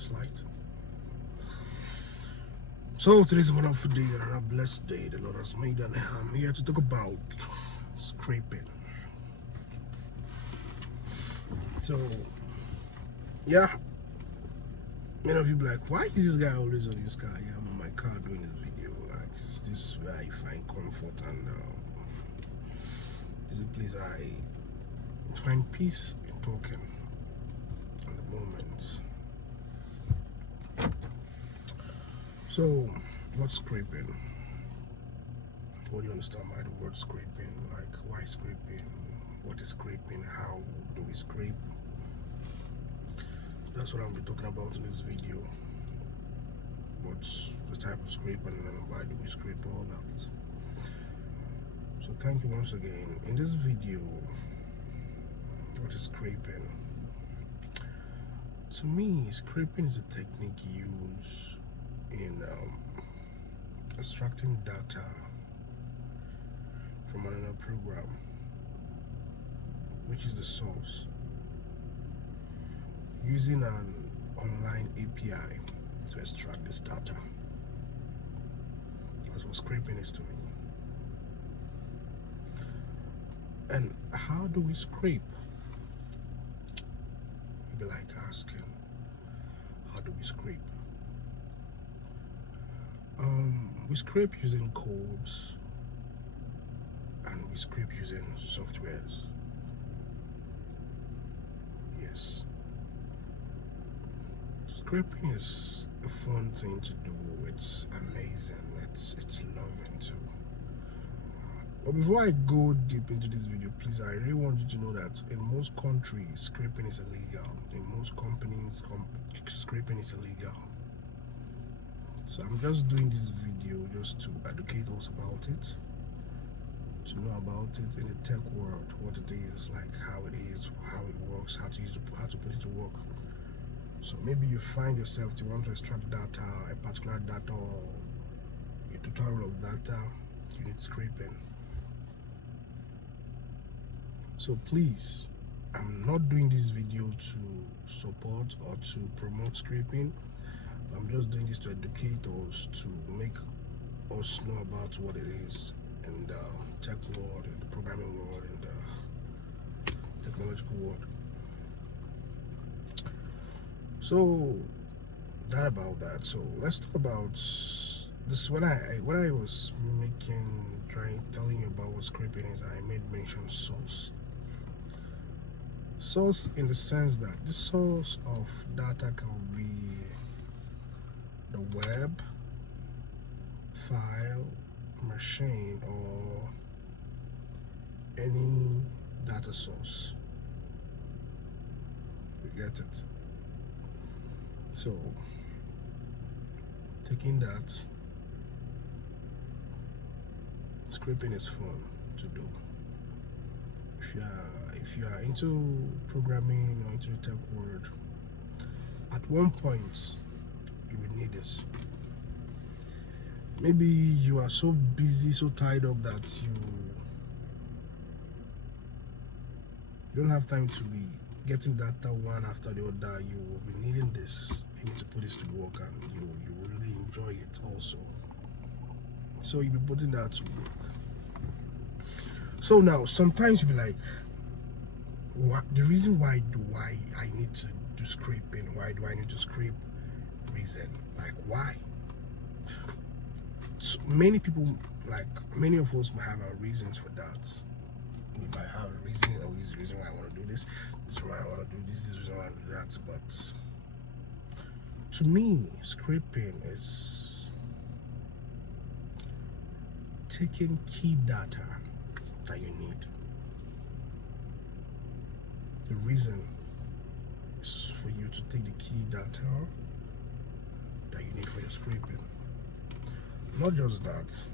this light. So today's a wonderful day and a blessed day the Lord has made, and I'm here to talk about scraping. So yeah, many of you be like, why is this guy always on his car? Yeah, I'm on my car doing this video. Like, this is where I find comfort, and this is a place I find peace in talking at the moment. So, what's scraping? What do you understand by the word scraping? Like, why scraping? What is scraping? How do we scrape? That's what I'll be talking about in this video. What's the type of scraping and why do we scrape, all that. So thank you once again. In this video, what is scraping? To me, scraping is a technique used in extracting data from another program, which is the source, using an online API to extract this data. That's what scraping is to me. And how do we scrape? You'd be like asking, how do we scrape? We scrape using codes, and we scrape using softwares. Yes. Scraping is a fun thing to do. It's amazing. It's loving too. But before I go deep into this video, please, I really want you to know that in most countries, scraping is illegal. In most companies, scraping is illegal. So I'm just doing this video just to educate us about it, to know about it in the tech world, what it is, like how it is, how it works, how to put it to work. So maybe you find yourself to want to extract data, a particular data or a tutorial of data, you need scraping. So please, I'm not doing this video to support or to promote scraping. I'm just doing this to educate us, to make us know about what it is in the tech world, in the programming world, in the technological world. So that about that. So let's talk about this. When I was telling you about what scraping is, I made mention source. Source in the sense that the source of data can be the web, file, machine, or any data source. You get it? So taking that, scraping is fun to do. If you are into programming or into the tech world, at one point you will need this. Maybe you are so busy, so tied up that you don't have time to be getting data one after the other. You will be needing this. You need to put this to work, and you will really enjoy it also. So you'll be putting that to work. So now sometimes you'll be like, what the reason why do I need to do scraping? Why do I need to scrape? Reason, like why? So many people, like many of us, might have our reasons for that. We might have a reason, oh, this is the reason why I want to do this is why I want to do this is the reason why I want to do that. But to me, scraping is taking key data that you need. The reason is for you to take the key data that you need for your scraping. Not just that,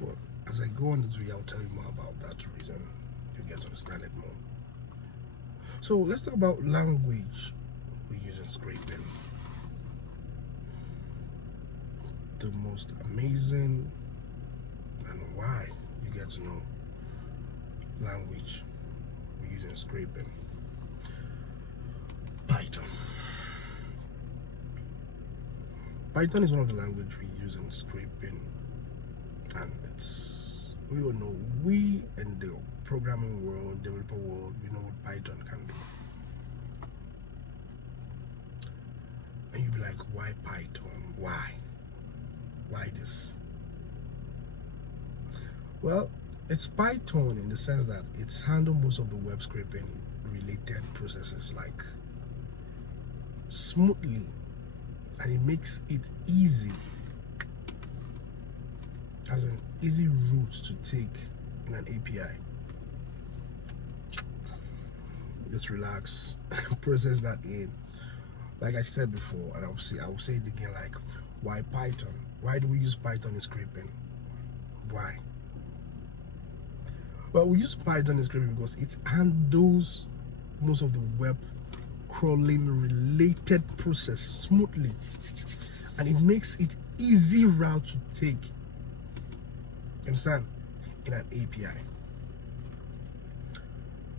but as I go on this video, I'll tell you more about that reason. You get to understand it more. So let's talk about language we use in scraping. The most amazing and why you get to know. language we use in scraping. Python is one of the languages we use in scraping, and it's, we all know, we in the programming world, developer world, we know what Python can do. And you'll be like, why Python? Why this? Well, it's Python in the sense that it's handled most of the web scraping related processes like smoothly, and it makes it easy, as an easy route to take in an API. Just relax, process that in. Like I said before, and I will say it again, like, why Python? Why do we use Python in scraping? Why? Well, we use Python in scraping because it handles most of the web crawling related process smoothly, and it makes it easy route to take. Understand? In an API.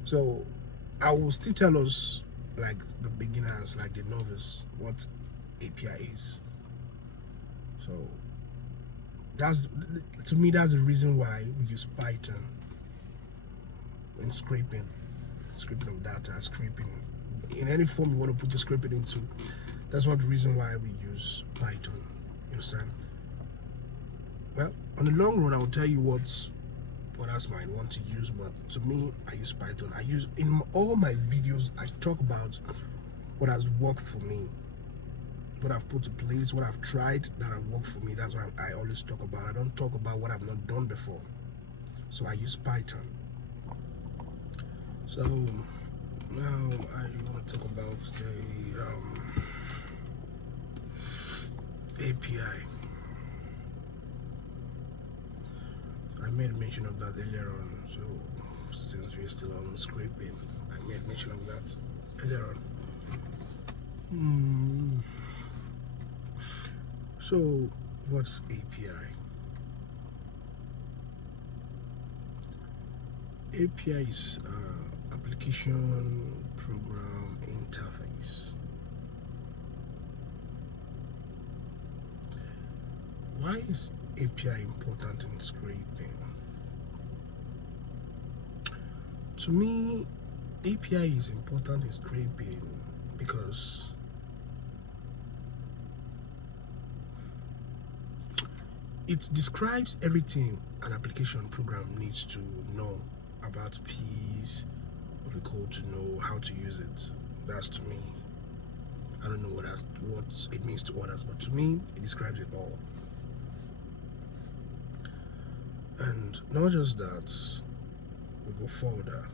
So I will still tell us, like the beginners, like the novice, what API is. So that's, to me, that's the reason why we use Python in scraping of data, scraping in any form you want to put your scraping into. That's one of the reason why we use Python. You understand? Well, on the long run, I will tell you what others might want to use, but to me, I use Python. I use, in all my videos, I talk about what has worked for me, what I've put in place, what I've tried that have worked for me. That's what I always talk about. I don't talk about what I've not done before. So I use Python. So now I want to talk about the API. I made mention of that earlier on, so since we're still on scraping, I made mention of that earlier on. So what's API? API is application program interface. Why is API important in scraping? To me, API is important in scraping because it describes everything an application program needs to know about piece of a code to know how to use it. That's, to me, I don't know what it means to others, but to me, it describes it all. And not just that, we go further.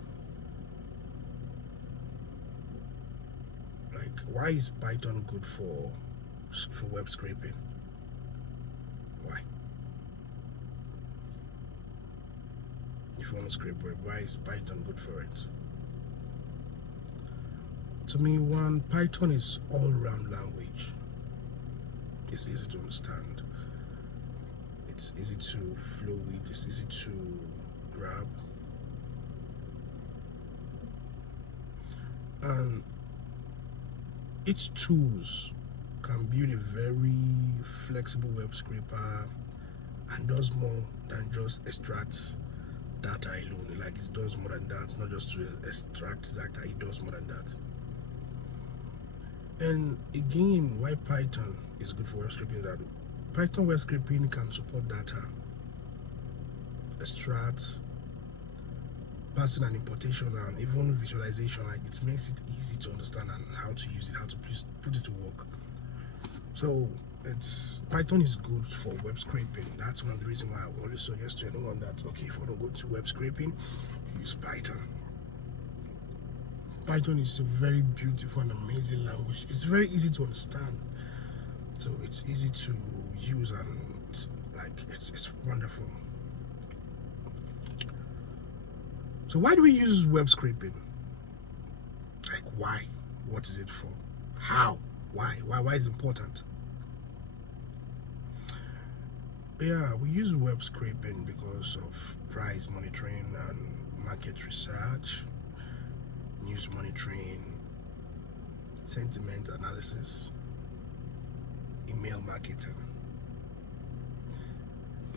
Like, why is Python good for web scraping? Why? If you want to scrape web, why is Python good for it? To me, one, Python is all-round language. It's easy to understand. It's easy to flow with. It's easy to grab. And its tools can build a very flexible web scraper and does more than just extract data alone. Like, it does more than that. Not just to extract data, it does more than that. And again, why Python is good for web scraping is that Python web scraping can support data, extract, passing and importation, and even visualization. Like, it makes it easy to understand and how to use it, how to put it to work. So Python is good for web scraping. That's one of the reasons why I always suggest to anyone that, okay, if you want to go to web scraping, use Python. Python is a very beautiful and amazing language. It's very easy to understand, so it's easy to use, and it's wonderful. So why do we use web scraping? Like, why? What is it for? How? Why is it important? Yeah, we use web scraping because of price monitoring and market research, news monitoring, sentiment analysis. email marketing.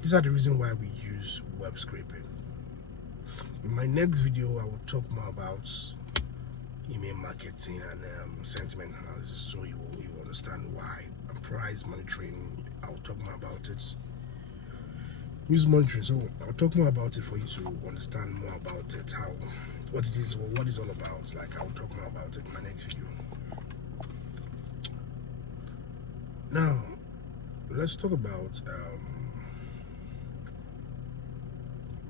These are the reasons why we use web scraping. In my next video, I will talk more about email marketing and sentiment analysis, so you understand why. And price monitoring, I'll talk more about it. News monitoring, so I'll talk more about it for you to understand more about it, what it is, or what it's all about. Like, I'll talk more about it in my next video. Now, let's talk about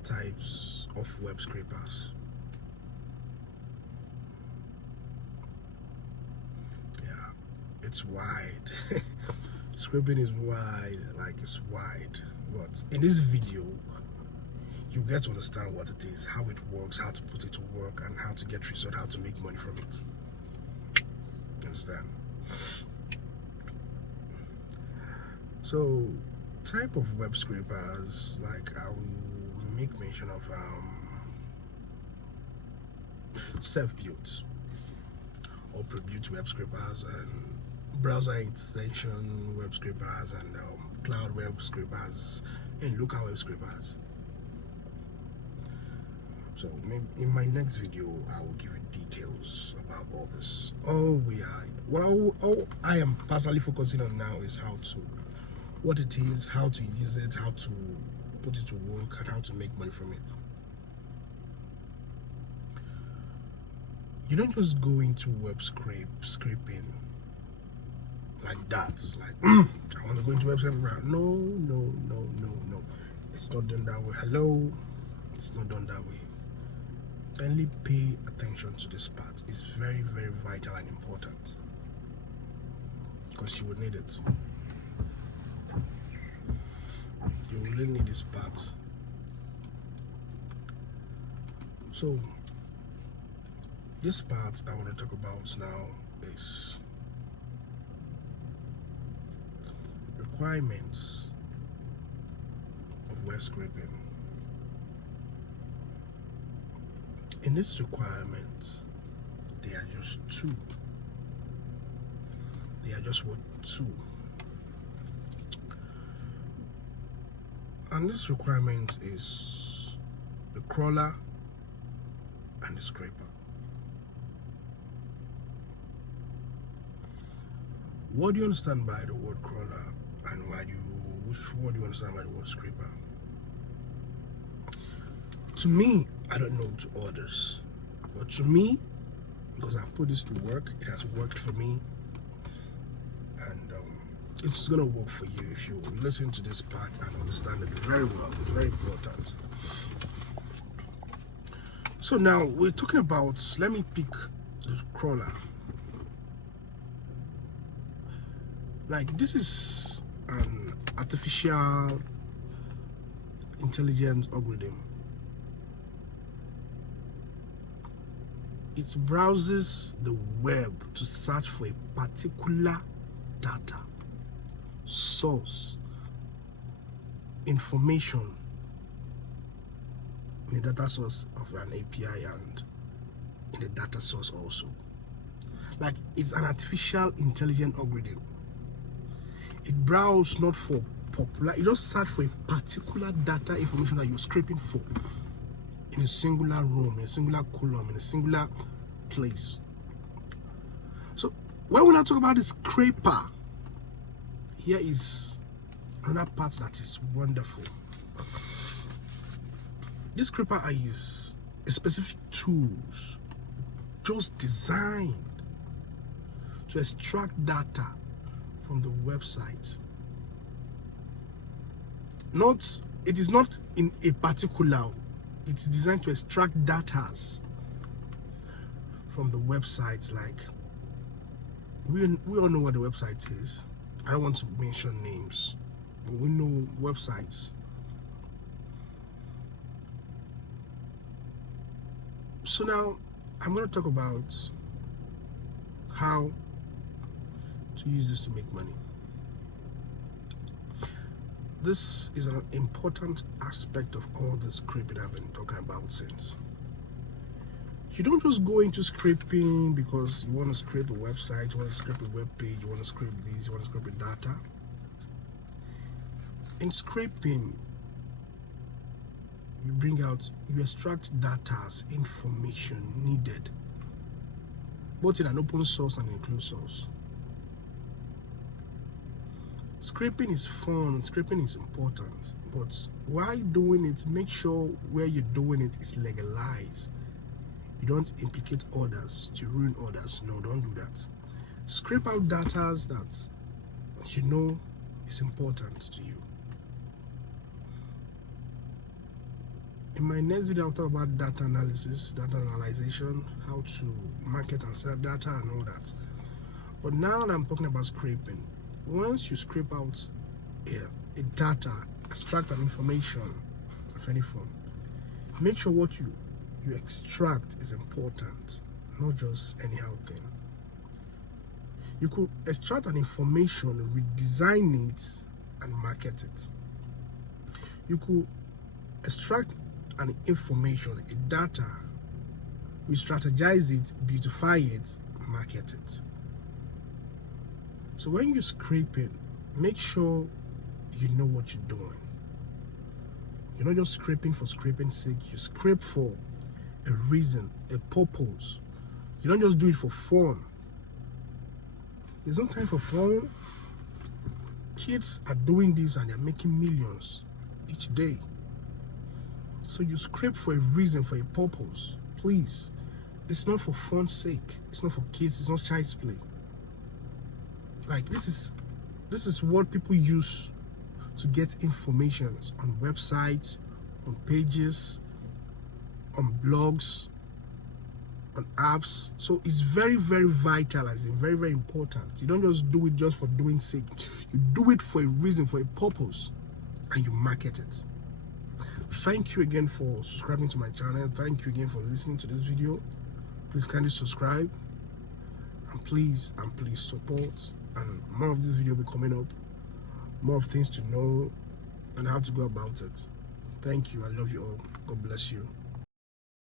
types of web scrapers. Yeah, it's wide. Scraping is wide, like it's wide. But in this video, you get to understand what it is, how it works, how to put it to work, and how to get results, how to make money from it. Understand? So, type of web scrapers, like I will make mention of self-built or pre-built web scrapers, and browser extension web scrapers, and cloud web scrapers, and local web scrapers. So maybe in my next video, I will give you details about all this. All I am personally focusing on now is what it is, how to use it, how to put it to work, and how to make money from it. You don't just go into web scraping like that. Like, I want to go into web scraping. No. It's not done that way. Hello? It's not done that way. Kindly pay attention to this part. It's very, very vital and important, because you will need it. You really need this part. So, this part I want to talk about now is requirements of web scraping. In this requirements, they are just two. They are just what? Two. And this requirement is the crawler and the scraper. What do you understand by the word crawler, and which word do you understand by the word scraper? To me, I don't know to others, but to me, because I've put this to work, it has worked for me, and it's gonna work for you if you listen to this part and understand it very well. It's very important. So now we're talking about, let me pick the crawler. Like, this is an artificial intelligence algorithm. It browses the web to search for a particular data, source, information in the data source of an API and in the data source also. Like, it's an artificial intelligence algorithm. It browses not for popular, it just search for a particular data information that you're scraping for in a singular room, in a singular column, in a singular place. So when we now talk about the scraper, here is another part that is wonderful. This scraper I use a specific tools just designed to extract data from the website. It is not in a particular, it's designed to extract data from the website. Like, we all know what the website is. I don't want to mention names, but we know websites. So now I'm going to talk about how to use this to make money. This is an important aspect of all the scraping I've been talking about since. You don't just go into scraping because you want to scrape a website, you want to scrape a web page, you want to scrape this, you want to scrape a data. In scraping, you extract data as information needed, both in an open source and in a closed source. Scraping is fun, scraping is important, but while doing it, make sure where you're doing it is legalized. You don't implicate others to ruin others. No, don't do that. Scrape out data that you know is important to you. In my next video, I'll talk about data analysis, data analyzation, how to market and sell data and all that. But now that I'm talking about scraping, once you scrape out a data, extract an information of any form, make sure what you extract is important, not just anyhow thing. You could extract an information, redesign it, and market it. You could extract an information, a data, re-strategize it, beautify it, market it. So when you scrape it, make sure you know what you're doing. You're not just scraping for scraping's sake. You scrape for a reason, a purpose. You don't just do it for fun. There's no time for fun. Kids are doing this and they're making millions each day. So you scrape for a reason, for a purpose. Please. It's not for fun's sake. It's not for kids. It's not child's play. Like this is what people use to get information on websites, on pages, on blogs, on apps. So it's very, very vital and it's very, very important. You don't just do it just for doing sake. You do it for a reason, for a purpose, and you market it. Thank you again for subscribing to my channel. Thank you again for listening to this video. Please kindly subscribe, and please support, and more of this video will be coming up, more of things to know and how to go about it. Thank you. I love you all. God bless you.